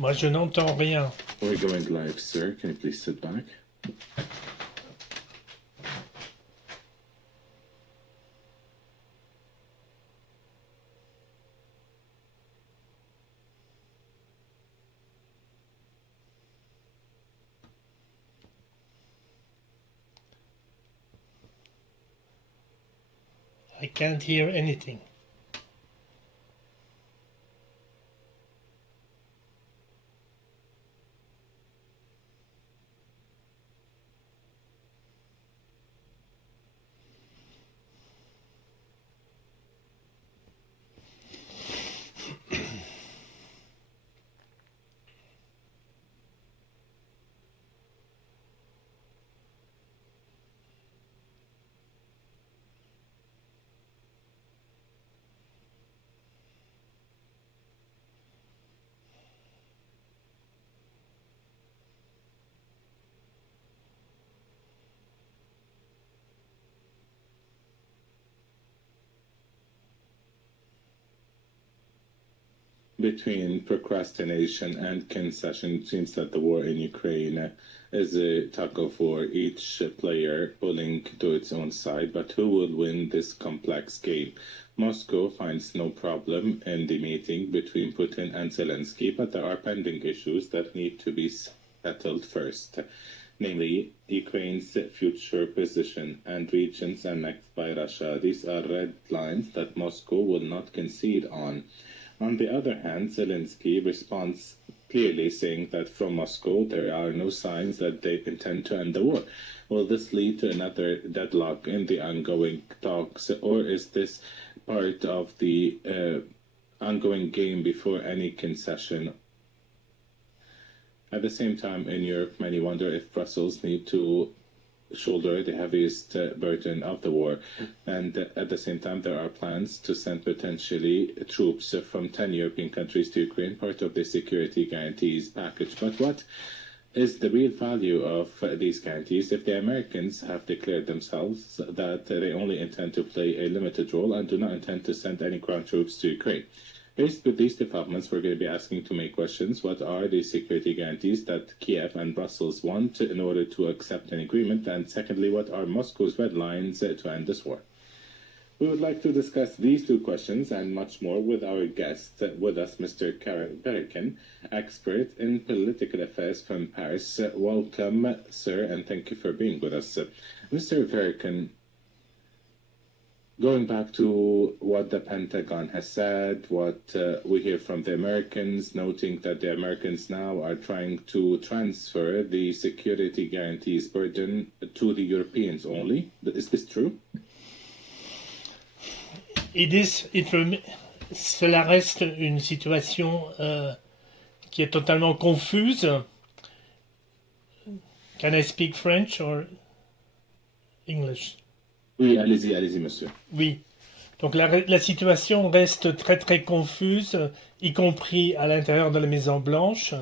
Moi, je n'entends rien. We're going live, sir. Can you please sit back? I can't hear anything. Between procrastination and concession, it seems that the war in Ukraine is a tug of war, each player pulling to its own side. But who will win this complex game? Moscow finds no problem in the meeting between Putin and Zelensky, but there are pending issues that need to be settled first, namely Ukraine's future position and regions annexed by Russia. These are red lines that Moscow will not concede on. On the other hand, Zelensky responds clearly, saying that from Moscow there are no signs that they intend to end the war. Will this lead to another deadlock in the ongoing talks, or is this part of the ongoing game before any concession? At the same time, in Europe, many wonder if Brussels need to shoulder the heaviest burden of the war. And at the same time, there are plans to send potentially troops from 10 European countries to Ukraine, part of the security guarantees package. But what is the real value of these guarantees if the Americans have declared themselves that they only intend to play a limited role and do not intend to send any ground troops to Ukraine? Faced with these developments, we're going to be asking two main questions. What are the security guarantees that Kiev and Brussels want in order to accept an agreement? And secondly, what are Moscow's red lines to end this war? We would like to discuss these two questions and much more with our guest with us, Mr. Karen Verekin, expert in political affairs from Paris. Welcome, sir, and thank you for being with us. Mr. Verekin, going back to what the Pentagon has said, what we hear from the Americans, noting that the Americans now are trying to transfer the security guarantees burden to the Europeans only. Is this true? Cela reste une situation qui est totalement confuse. Can I speak French or English? Oui, allez-y, monsieur. Oui. Donc la situation reste très très confuse, y compris à l'intérieur de la Maison Blanche.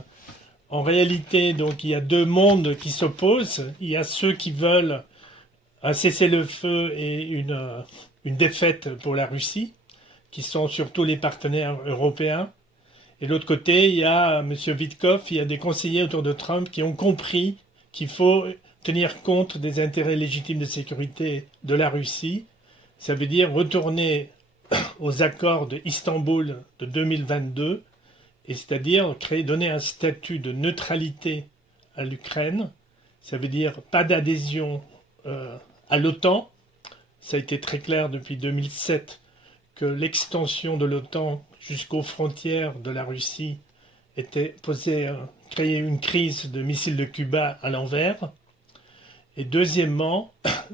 En réalité, donc il y a deux mondes qui s'opposent. Il y a ceux qui veulent un cessez-le-feu et une défaite pour la Russie, qui sont surtout les partenaires européens. Et de l'autre côté, il y a M. Witkoff, il y a des conseillers autour de Trump qui ont compris qu'il faut tenir compte des intérêts légitimes de sécurité de la Russie. Ça veut dire retourner aux accords de Istanbul de 2022, et c'est-à-dire donner un statut de neutralité à l'Ukraine. Ça veut dire pas d'adhésion à l'OTAN. Ça a été très clair depuis 2007 que l'extension de l'OTAN jusqu'aux frontières de la Russie créait une crise de missiles de Cuba à l'envers. Et deuxièmement,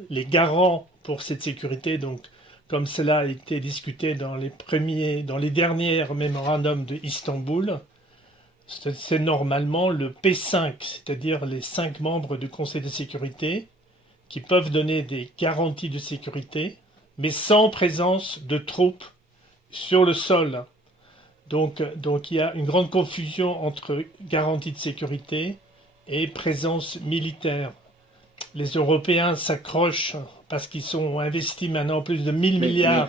les garants pour cette sécurité, donc comme cela a été discuté dans les derniers mémorandums de Istanbul, c'est normalement le P5, c'est-à-dire les 5 membres du Conseil de sécurité, qui peuvent donner des garanties de sécurité, mais sans présence de troupes sur le sol. Donc il y a une grande confusion entre garantie de sécurité et présence militaire. les Européens s'accrochent parce qu'ils ont investi maintenant plus de 1000 Mais milliards.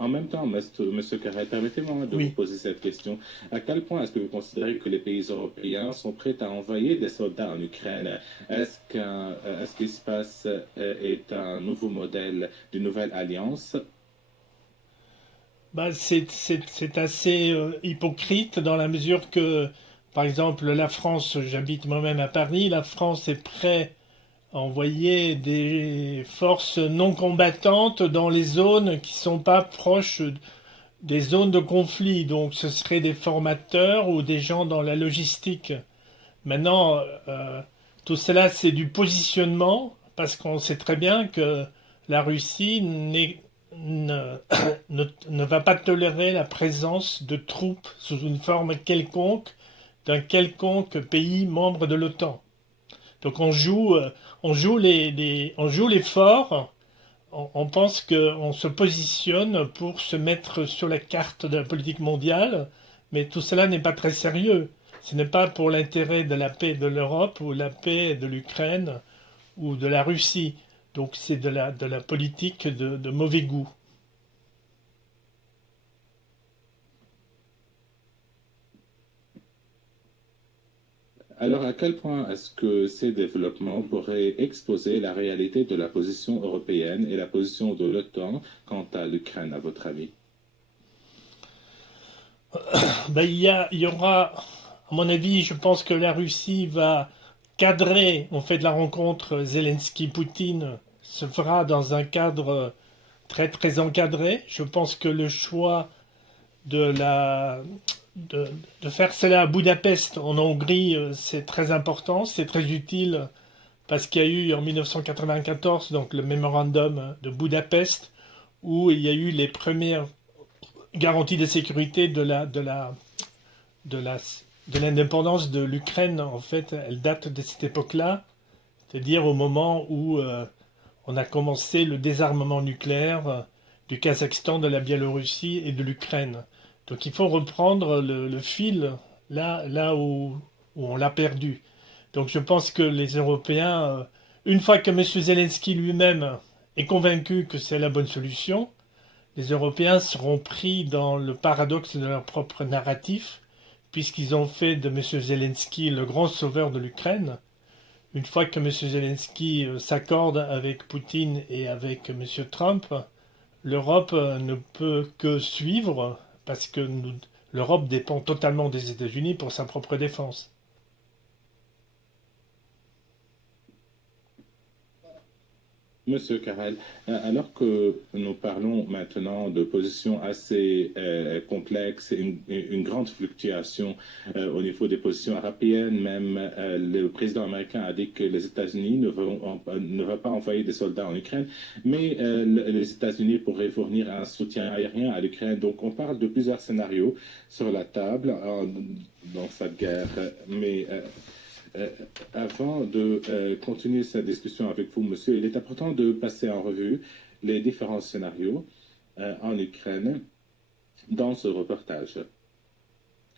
en même temps, Monsieur Carrel, permettez-moi de vous Oui. poser cette question. À quel point est-ce que vous considérez que les pays européens sont prêts à envoyer des soldats en Ukraine? Est-ce qu'il se passe est un nouveau modèle d'une nouvelle alliance? Bah, c'est assez hypocrite dans la mesure que, par exemple, la France, j'habite moi-même à Paris, la France est prête à envoyer des forces non combattantes dans les zones qui sont pas proches des zones de conflit. Donc ce seraient des formateurs ou des gens dans la logistique. Maintenant, tout cela, c'est du positionnement, parce qu'on sait très bien que la Russie ne, ne va pas tolérer la présence de troupes sous une forme quelconque d'un quelconque pays membre de l'OTAN. Donc on joue les forts, on pense qu'on se positionne pour se mettre sur la carte de la politique mondiale, mais tout cela n'est pas très sérieux. Ce n'est pas pour l'intérêt de la paix de l'Europe ou la paix de l'Ukraine ou de la Russie. Donc c'est de la politique de mauvais goût. Alors, à quel point est-ce que ces développements pourraient exposer la réalité de la position européenne et la position de l'OTAN quant à l'Ukraine, à votre avis? Ben, il y aura, à mon avis, je pense que la Russie va cadrer, on fait de la rencontre Zelensky-Poutine, se fera dans un cadre très très encadré. Je pense que le choix de la de, de faire cela à Budapest en Hongrie, c'est très important, c'est très utile parce qu'il y a eu en 1994 donc le mémorandum de Budapest où il y a eu les premières garanties de sécurité de la de l'indépendance de l'Ukraine. En fait, elle date de cette époque-là, c'est-à-dire au moment où on a commencé le désarmement nucléaire du Kazakhstan, de la Biélorussie et de l'Ukraine. Donc il faut reprendre le fil là où on l'a perdu. Donc je pense que les Européens, une fois que M. Zelensky lui-même est convaincu que c'est la bonne solution, les Européens seront pris dans le paradoxe de leur propre narratif, puisqu'ils ont fait de M. Zelensky le grand sauveur de l'Ukraine. Une fois que M. Zelensky s'accorde avec Poutine et avec M. Trump, l'Europe ne peut que suivre parce que l'Europe dépend totalement des États-Unis pour sa propre défense. Monsieur Carrel, alors que nous parlons maintenant de positions assez complexes, une grande fluctuation au niveau des positions européennes, même le président américain a dit que les États-Unis ne vont pas envoyer des soldats en Ukraine, mais les États-Unis pourraient fournir un soutien aérien à l'Ukraine. Donc on parle de plusieurs scénarios sur la table dans cette guerre, mais euh, avant de continuer cette discussion avec vous, monsieur, il est important de passer en revue les différents scénarios en Ukraine dans ce reportage.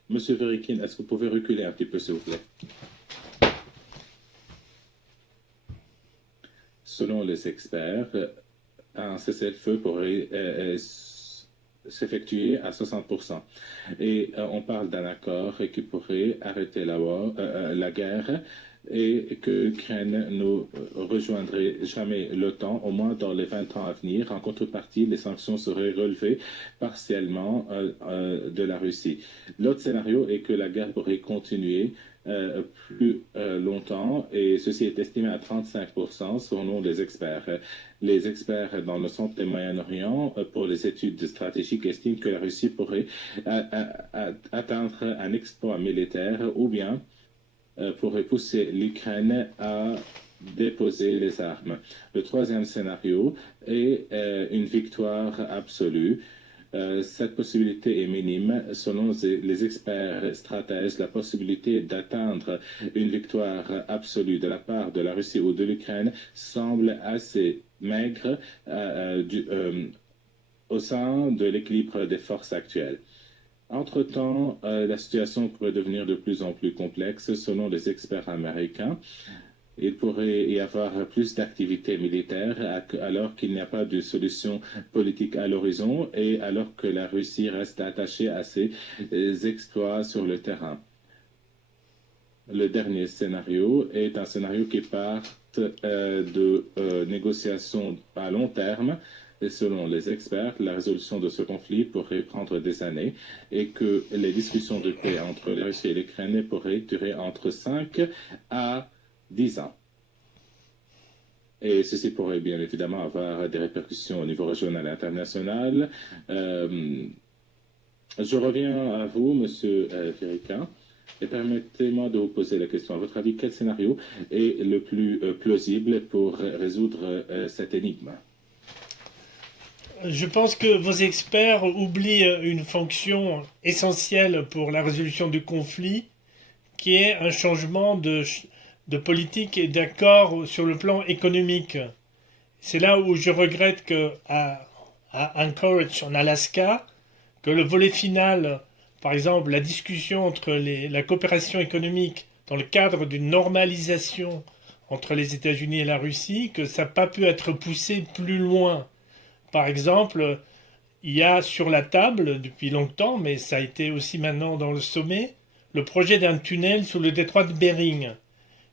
Monsieur Verikin, est-ce que vous pouvez reculer un petit peu, s'il vous plaît? Selon les experts, un cessez-le-feu pourrait s'effectuer à 60%. Et on parle d'un accord qui pourrait arrêter la guerre et que l'Ukraine ne rejoindrait jamais l'OTAN, au moins dans les 20 ans à venir. En contrepartie, les sanctions seraient relevées partiellement de la Russie. L'autre scénario est que la guerre pourrait continuer plus longtemps et ceci est estimé à 35% selon les experts. Les experts dans le centre du Moyen-Orient pour les études stratégiques estiment que la Russie pourrait atteindre un exploit militaire ou bien pourrait pousser l'Ukraine à déposer les armes. Le troisième scénario est une victoire absolue. Cette possibilité est minime. Selon les experts stratèges, la possibilité d'atteindre une victoire absolue de la part de la Russie ou de l'Ukraine semble assez maigre au sein de l'équilibre des forces actuelles. Entre-temps, la situation pourrait devenir de plus en plus complexe selon les experts américains. Il pourrait y avoir plus d'activités militaires alors qu'il n'y a pas de solution politique à l'horizon et alors que la Russie reste attachée à ses exploits sur le terrain. Le dernier scénario est un scénario qui part de négociations à long terme. Et selon les experts, la résolution de ce conflit pourrait prendre des années et que les discussions de paix entre la Russie et l'Ukraine pourraient durer entre 5 à 10 ans. Et ceci pourrait bien évidemment avoir des répercussions au niveau régional et international. Je reviens à vous, Monsieur Férica, et permettez-moi de vous poser la question. À votre avis, quel scénario est le plus plausible pour résoudre cette énigme? Je pense que vos experts oublient une fonction essentielle pour la résolution du conflit, qui est un changement de politique et d'accord sur le plan économique. C'est là où je regrette qu'à Anchorage, en Alaska, que le volet final, par exemple la discussion entre la coopération économique dans le cadre d'une normalisation entre les États-Unis et la Russie, que ça n'a pas pu être poussé plus loin. Par exemple, il y a sur la table depuis longtemps, mais ça a été aussi maintenant dans le sommet, le projet d'un tunnel sous le détroit de Bering,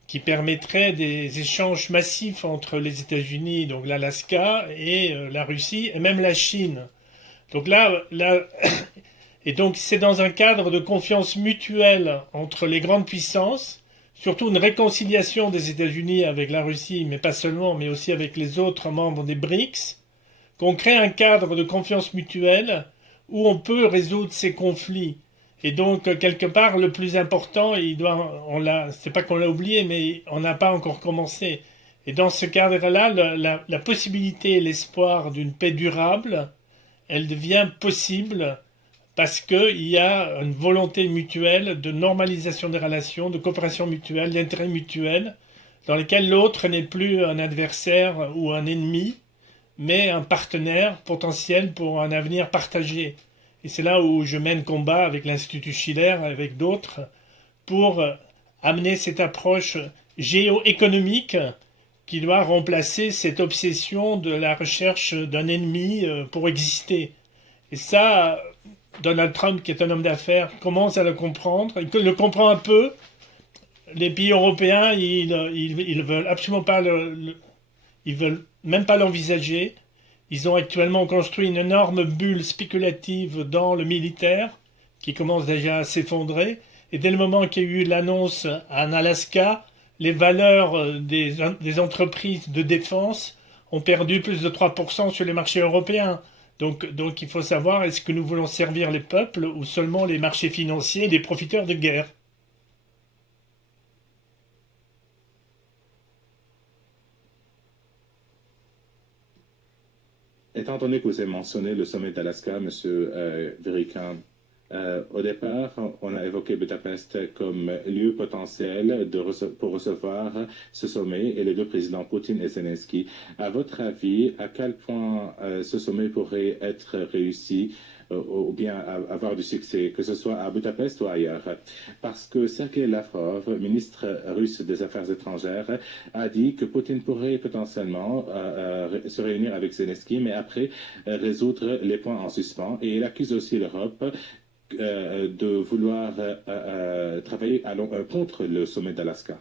qui permettrait des échanges massifs entre les États-Unis, donc l'Alaska, et la Russie, et même la Chine. Donc là, et donc c'est dans un cadre de confiance mutuelle entre les grandes puissances, surtout une réconciliation des États-Unis avec la Russie, mais pas seulement, mais aussi avec les autres membres des BRICS, qu'on crée un cadre de confiance mutuelle où on peut résoudre ces conflits. Et donc, quelque part, le plus important, c'est pas qu'on l'a oublié, mais on n'a pas encore commencé. Et dans ce cadre-là, la possibilité et l'espoir d'une paix durable, elle devient possible parce qu'il y a une volonté mutuelle de normalisation des relations, de coopération mutuelle, d'intérêt mutuel, dans lesquels l'autre n'est plus un adversaire ou un ennemi, mais un partenaire potentiel pour un avenir partagé. Et c'est là où je mène combat avec l'Institut Schiller, avec d'autres, pour amener cette approche géoéconomique qui doit remplacer cette obsession de la recherche d'un ennemi pour exister. Et ça, Donald Trump, qui est un homme d'affaires, commence à le comprendre. Il le comprend un peu. Les pays européens, ils veulent absolument pas ils veulent même pas l'envisager. Ils ont actuellement construit une énorme bulle spéculative dans le militaire qui commence déjà à s'effondrer. Et dès le moment qu'il y a eu l'annonce en Alaska, les valeurs des entreprises de défense ont perdu plus de 3% sur les marchés européens. Donc il faut savoir, est-ce que nous voulons servir les peuples ou seulement les marchés financiers et les profiteurs de guerre? Étant donné que vous avez mentionné le sommet d'Alaska, Monsieur Verikan, au départ, on a évoqué Budapest comme lieu potentiel pour recevoir ce sommet et les deux présidents Poutine et Zelensky. À votre avis, à quel point ce sommet pourrait être réussi ou bien avoir du succès, que ce soit à Budapest ou ailleurs? Parce que Sergei Lavrov, ministre russe des Affaires étrangères, a dit que Poutine pourrait potentiellement se réunir avec Zelensky, mais après résoudre les points en suspens. Et il accuse aussi l'Europe de vouloir travailler contre le sommet d'Alaska.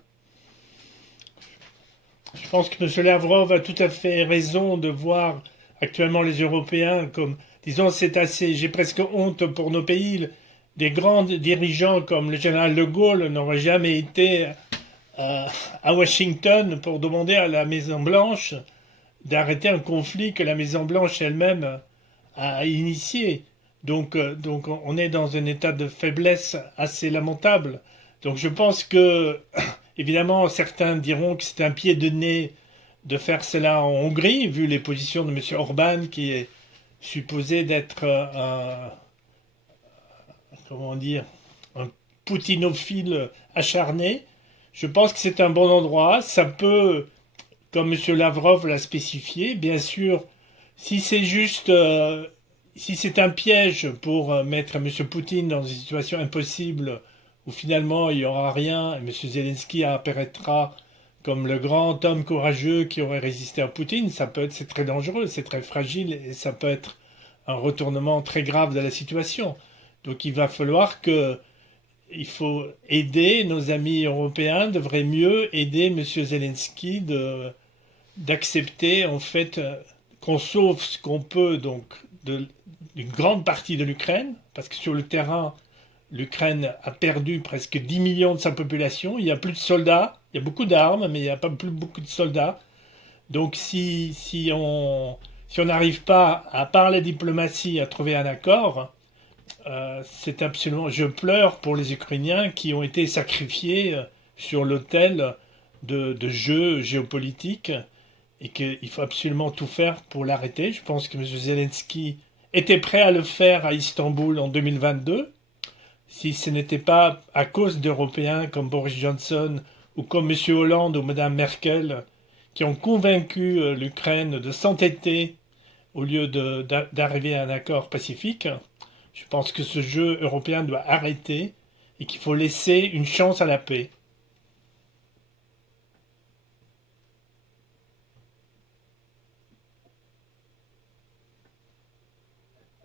Je pense que M. Lavrov a tout à fait raison de voir actuellement les Européens comme, disons, j'ai presque honte pour nos pays. Des grands dirigeants comme le général de Gaulle n'auraient jamais été à Washington pour demander à la Maison-Blanche d'arrêter un conflit que la Maison-Blanche elle-même a initié. Donc on est dans un état de faiblesse assez lamentable. Donc je pense que, évidemment, certains diront que c'est un pied de nez de faire cela en Hongrie, vu les positions de M. Orban, qui est supposé d'être un poutinophile acharné. Je pense que c'est un bon endroit. Ça peut, comme M. Lavrov l'a spécifié, bien sûr, si c'est juste... si c'est un piège pour mettre M. Poutine dans une situation impossible où finalement il n'y aura rien, et M. Zelensky apparaîtra comme le grand homme courageux qui aurait résisté à Poutine, c'est très dangereux, c'est très fragile et ça peut être un retournement très grave de la situation. Donc il va falloir que il faut aider nos amis européens, devraient mieux aider M. Zelensky d'accepter en fait qu'on sauve ce qu'on peut donc d'une grande partie de l'Ukraine, parce que sur le terrain, l'Ukraine a perdu presque 10 millions de sa population, il n'y a plus de soldats, il y a beaucoup d'armes, mais il n'y a pas plus beaucoup de soldats. Donc si on n'arrive pas, par la diplomatie, à trouver un accord, c'est absolument... Je pleure pour les Ukrainiens qui ont été sacrifiés sur l'autel de jeux géopolitiques et qu'il faut absolument tout faire pour l'arrêter. Je pense que M. Zelensky était prêt à le faire à Istanbul en 2022. Si ce n'était pas à cause d'Européens comme Boris Johnson ou comme M. Hollande ou Mme Merkel qui ont convaincu l'Ukraine de s'entêter au lieu d'arriver à un accord pacifique, je pense que ce jeu européen doit arrêter et qu'il faut laisser une chance à la paix.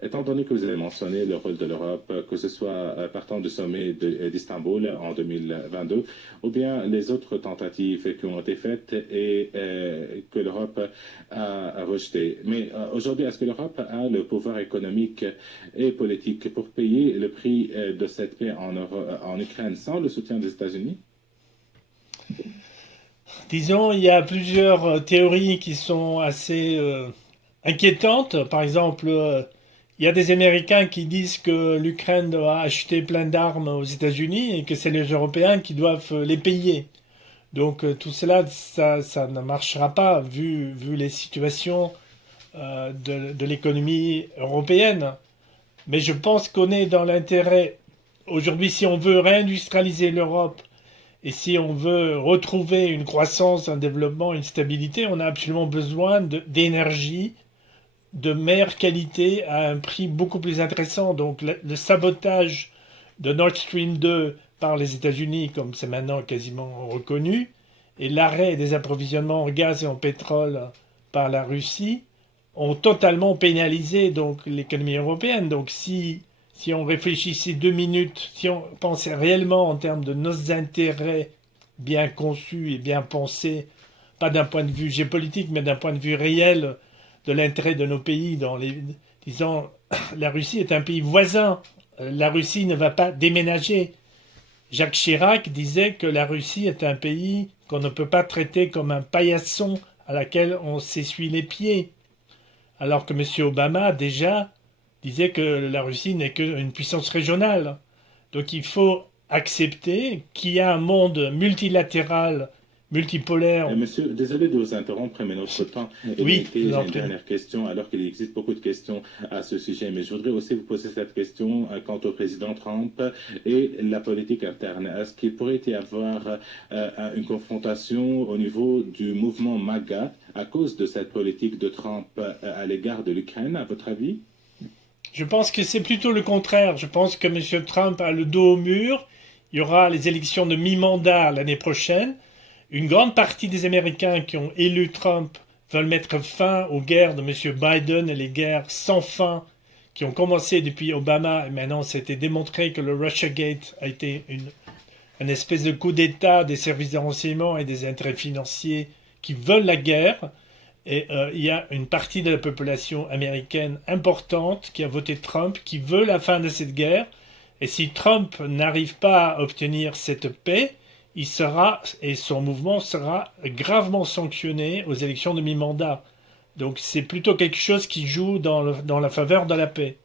Étant donné que vous avez mentionné le rôle de l'Europe, que ce soit partant du sommet d'Istanbul en 2022, ou bien les autres tentatives qui ont été faites et que l'Europe a rejetées. Mais aujourd'hui, est-ce que l'Europe a le pouvoir économique et politique pour payer le prix de cette paix en Ukraine sans le soutien des États-Unis? Disons, il y a plusieurs théories qui sont assez inquiétantes. Par exemple, il y a des Américains qui disent que l'Ukraine doit acheter plein d'armes aux États-Unis et que c'est les Européens qui doivent les payer. Donc tout cela, ça ne marchera pas vu les situations de l'économie européenne. Mais je pense qu'on est dans l'intérêt, aujourd'hui, si on veut réindustrialiser l'Europe et si on veut retrouver une croissance, un développement, une stabilité, on a absolument besoin d'énergie de meilleure qualité à un prix beaucoup plus intéressant. Donc le sabotage de Nord Stream 2 par les États-Unis, comme c'est maintenant quasiment reconnu, et l'arrêt des approvisionnements en gaz et en pétrole par la Russie ont totalement pénalisé donc l'économie européenne. Donc si on réfléchissait 2 minutes, si on pensait réellement en termes de nos intérêts bien conçus et bien pensés, pas d'un point de vue géopolitique, mais d'un point de vue réel de l'intérêt de nos pays, disons, la Russie est un pays voisin. La Russie ne va pas déménager. Jacques Chirac disait que la Russie est un pays qu'on ne peut pas traiter comme un paillasson à laquelle on s'essuie les pieds. Alors que M. Obama, déjà, disait que la Russie n'est qu'une puissance régionale. Donc il faut accepter qu'il y a un monde multilatéral, multipolaire. Monsieur, désolé de vous interrompre, mais notre temps est Oui, limité. je vous J'ai en une prie. dernière question, alors qu'il existe beaucoup de questions à ce sujet. Mais je voudrais aussi vous poser cette question quant au président Trump et la politique interne. Est-ce qu'il pourrait y avoir une confrontation au niveau du mouvement MAGA à cause de cette politique de Trump à l'égard de l'Ukraine, à votre avis? Je pense que c'est plutôt le contraire. Je pense que M. Trump a le dos au mur. Il y aura les élections de mi-mandat l'année prochaine. Une grande partie des Américains qui ont élu Trump veulent mettre fin aux guerres de M. Biden et les guerres sans fin qui ont commencé depuis Obama. Et maintenant, c'était démontré que le Russiagate a été une espèce de coup d'État des services de renseignement et des intérêts financiers qui veulent la guerre. Et il y a une partie de la population américaine importante qui a voté Trump, qui veut la fin de cette guerre. Et si Trump n'arrive pas à obtenir cette paix, il sera, et son mouvement sera gravement sanctionné aux élections de mi-mandat. Donc c'est plutôt quelque chose qui joue dans la faveur de la paix.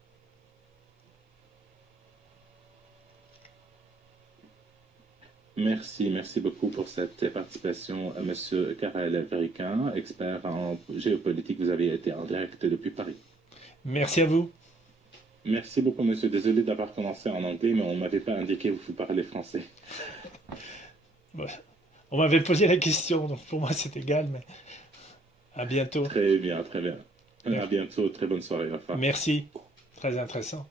Merci beaucoup pour cette participation, Monsieur Karel Verican, expert en géopolitique. Vous avez été en direct depuis Paris. Merci à vous. Merci beaucoup, monsieur. Désolé d'avoir commencé en anglais, mais on ne m'avait pas indiqué que vous parlez français. Ouais. On m'avait posé la question, donc pour moi c'est égal, mais à bientôt. Très bien, très bien. À Merci. bientôt. Très bonne soirée. Au revoir. Merci. Très intéressant.